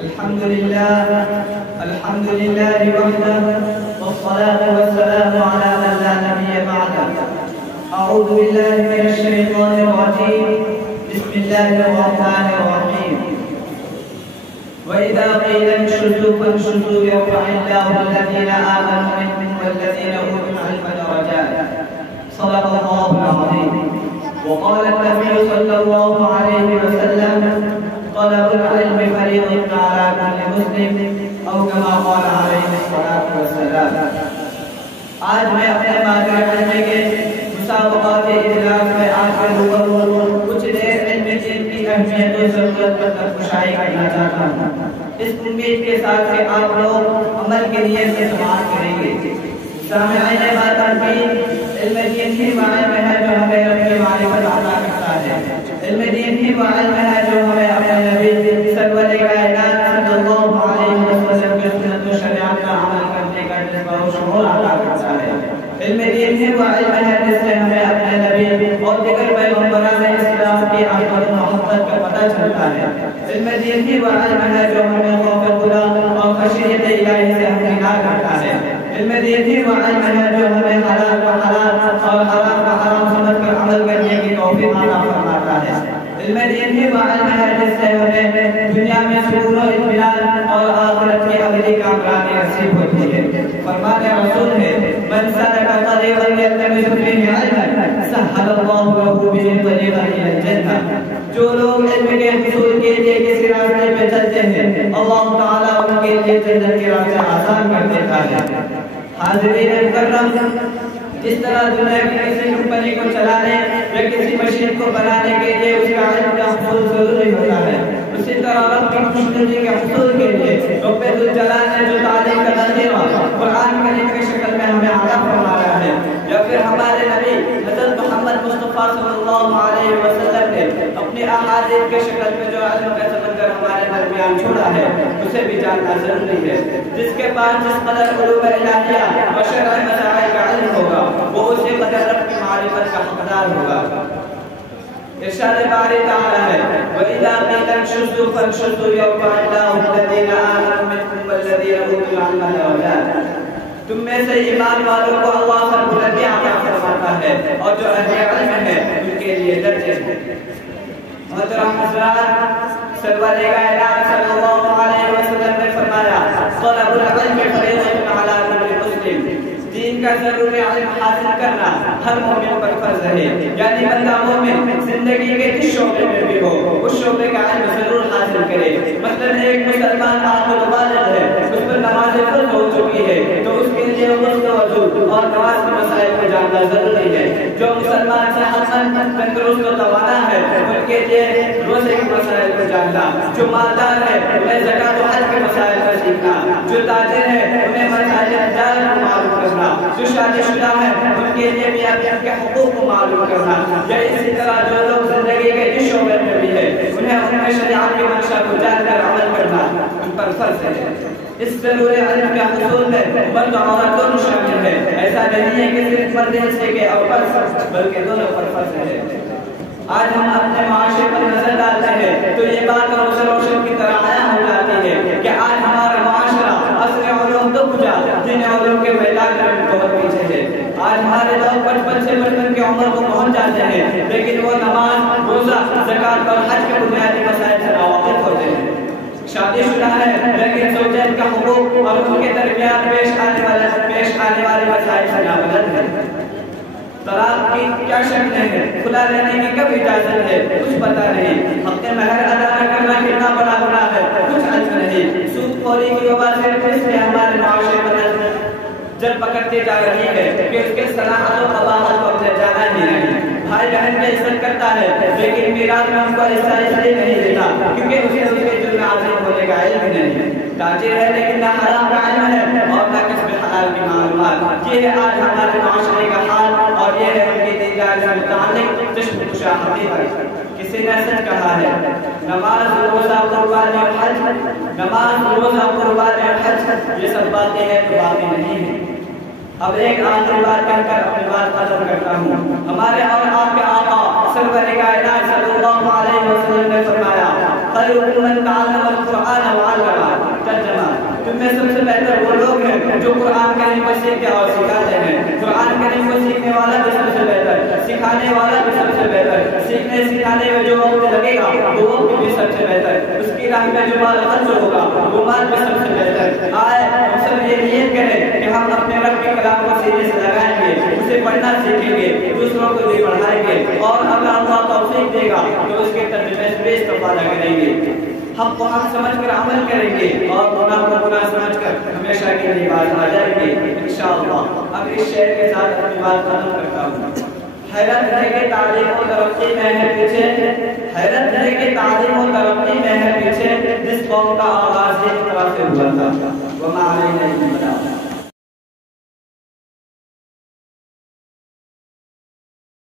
الحمد لله وحده والصلاة والسلام على من لا نبي بعده. أعوذ بالله من الشيطان الرجيم. بسم الله الرحمن الرحيم. وإذا قيل انشزوا فانشزوا يرفع الله الذين آمنوا منكم والذين أوتوا العلم درجات. صدق الله العظيم. وقال النبي صلى الله عليه وسلم: طلب العلم فريضة على كل مسلم، أو كما قال عليه الصلاة والسلام. آج میں اپنے ماضی علم کے مسابقات اجلاس میں آج کے روبرو کچھ دیر علم کی اہمیت و ضرورت پر تفصیل کرنا چاہتا ہوں، اس امید کے ساتھ کہ آپ لوگ عمل کے لیے استعمال کریں گے. سامعین بات علم دین ہی علم ہے جو ہمیں اپنی معرفت عطا کرتا ہے. علم دین ہی علم ہے جو ہمیں اپنے نبی سرور کائنات صلی اللہ علیہ وسلم کی سنت و شریعت کا عمل کرنے کا جذبہ و شعور عطا کرتا ہے. علم دین ہی علم ہے جس سے ہمیں اپنے نبی اور دیگر پیغمبران اسلام کی عظمت و محبت کا پتہ چلتا ہے. علم دین ہی علم ہے جو ہمیں خوف خدا اور خشیت الہی سے ہمکنار کرتا ہے. علم دین ہی علم ہے جو ہمیں حلال و حلال اور حرام و حرام سمجھ کر عمل کرنے کی توفیق عطا فرماتا ہے. علم دین ہی علم ہے جس سے ہمیں دنیا میں سکون و اطمینان اور آخرت کی ابدی کامیابی نصیب ہوتی ہے. فرمان رسول ہے: من سلک طریقا یلتمس فیہ علما سہل اللہ لہ بہ طریقا الی الجنہ. جو لوگ علم کے حصول کے لیے کسی راستے پہ چلتے ہیں، اللہ تعالیٰ ان کے لیے جنت کے راستے آسان کر دیتا ہے. حاضرین مکرم، جس طرح دنیا کی کسی کمپنی کو چلانے یا کسی مشین کو بنانے کے لیے اس کا علم کا حصول ضروری ہوتا ہے، اسی طرح رب کی خوشنودی کے حصول کے لیے رب ذوالجلال نے جو تعلیم کا نظریہ قرآن کریم کی شکل میں ہمیں عطا فرمایا ہے، یا پھر ہمارے نبی حضرت محمد مصطفیٰ صلی اللہ علیہ وسلم نے اپنی احادیث کی شکل میں جو علم کا سمندر ہمارے درمیان چھوڑا ہے، اسے بھی جاننا ضروری ہے. جس کے پاس جس قدر علوم الہیہ و شرعی مسائل کا علم ہوگا، وہ اسی قدر رب کی معرفت کا حقدار ہوگا. ارشاد باری تعالی ہے: وَإِذَا قِيلَ انشُزُوا فَانشُزُوا يَرْفَعِ اللَّهُ الَّذِينَ آمَنُوا مِنكُمْ وَالَّذِينَ أُوتُوا الْعِلْمَ دَرَجَاتٍ. تم میں سے ایمان والوں کو اللہ سب بلندی عطا فرماتا ہے، اور جو اہل علم ہے ان کے لیے درجے ہیں. محترم حضرات، سرور کائنات صلی اللہ علیہ وسلم نے فرمایا: طلب العلم فریضۃ علی کل مسلم. دین کا ضروری علم حاصل کرنا ہر مومن پر فرض ہے. یعنی بندہ مومن زندگی کے جس شعبے میں بھی ہو، اس شعبے کا علم ضرور حاصل کرے. مثلا ایک مسلمان عاقل بالغ ہے، اس پر نماز فرض ہو چکی ہے، تو اس کے لیے غسل و وضو اور نماز کے مسائل کو جاننا ضروری ہے. جو مسلمان صحت مند تندرست و توانا ہے، ان کے لیے روزے کے مسائل کو جاننا. جو مالدار ہے انہیں زکات و حج کے مسائل کو سیکھنا. جو تاجر ہے انہیں مسائل حلال کو معلوم کرنا. جو شادی شدہ ہے ان کے لیے بھی اپنے کے حقوق کو معلوم کرنا. یا اسی طرح جو لوگ زندگی کے جس شعبے میں بھی ہے، انہیں اپنے شریعت کی منشا کو جان کر عمل کرنا ان پر فرض ہے. اس ضروری علم کے حصول میں مرد اور عورت دونوں شامل ہیں. ایسا نہیں ہے کہ صرف مرد حصے کے اوپر فرض، بلکہ دونوں پر فرض ہے. آج ہم اپنے معاشرے پر نظر ڈالتے ہیں تو یہ بات روشن کی طرح عیاں ہو جاتی ہے کہ آج ہمارا معاشرہ اصل علوم تو بجا جن علوم کے میدان میں بہت پیچھے ہے. آج ہمارے لوگ بچپن سے بچپن کی عمر کو پہنچ جاتے ہیں، لیکن وہ نماز، روزہ، زکات اور حج کے بنیادی مسائل سے ناواقف ہوتے ہیں. شادی شدہ ہے لیکن زوجین کا حقوق اور ان کے درمیان پیش آنے والے مسائل سے نابلد ہے. طلاق کی کیا شکلیں ہیں، کھلا لینے کی کب اجازت ہے، کچھ پتہ نہیں. حق مہر ادا کرنا کتنا بڑا گناہ ہے، کچھ علم نہیں. سود خوری کی وبا سے اس لیے ہمارے معاشرے پر جل پکڑتی جا رہی ہے کہ اس کے صلاحت و قباحت کو اپنے جانا ہی نہیں. بھائی بہن میں عزت کرتا ہے لیکن میراث میں ان کو حصہ اس لیے نہیں دیتا کیونکہ اسے اس کے جرم عظیم ہونے کا علم نہیں. تاجر ہے لیکن نہ حرام کا علم ہے اور نہ کسب حلال کی معلومات. یہ ہے آج ہمارے معاشرے کا حال، اور یہ ہے ان کی دین سے متعلق چشم کشا حقیقت. کسی نے سچ کہا ہے: نماز، روزہ، قربانی اور حج. نماز، روزہ، قربانی اور حج یہ سب باتیں ہیں تو باتیں نہیں ہیں. اب ایک آخری بات کہہ کر اپنی بات ختم کرتا ہوں. ہمارے اور آپ کے آقا سرور کائنات صلی اللہ علیہ وسلم نے فرمایا: خیرکم من تعلم القرآن وعلمہ. سکھانے والا بھی سب سے بہتر، سیکھنے سکھانے میں جو وقت لگے گا وہ وقت بھی سب سے بہتر، اس کی راہ میں جو مال خرچ ہوگا وہ مال بھی سب سے بہتر۔ آئے ہم سب یہ نیت کریں کہ ہم اپنے رب کے کلام کو سینے سے لگائیں گے، اسے پڑھنا سیکھیں گے، دوسروں کو بھی پڑھائیں گے، اور اگر اللہ توفیق دے گا تو اس کے ترجمے سے بھی استفادہ کریں گے، ہم کو ہم سمجھ کر عمل کریں گے، اور گناہ کو گناہ سمجھ کر ہمیشہ کے لیے باز آ جائیں گے انشاءاللہ۔ اب اس شعر کے ساتھ اپنی بات ختم کرتا ہوں۔ حیرت ہے کہ تعلیم و ترقی میں ہے پیچھے، حیرت ہے کہ تعلیم و ترقی میں ہے پیچھے، جس قوم کا آغاز ایک طرح سے ہوا تھا، وما علینا الا البلاغ۔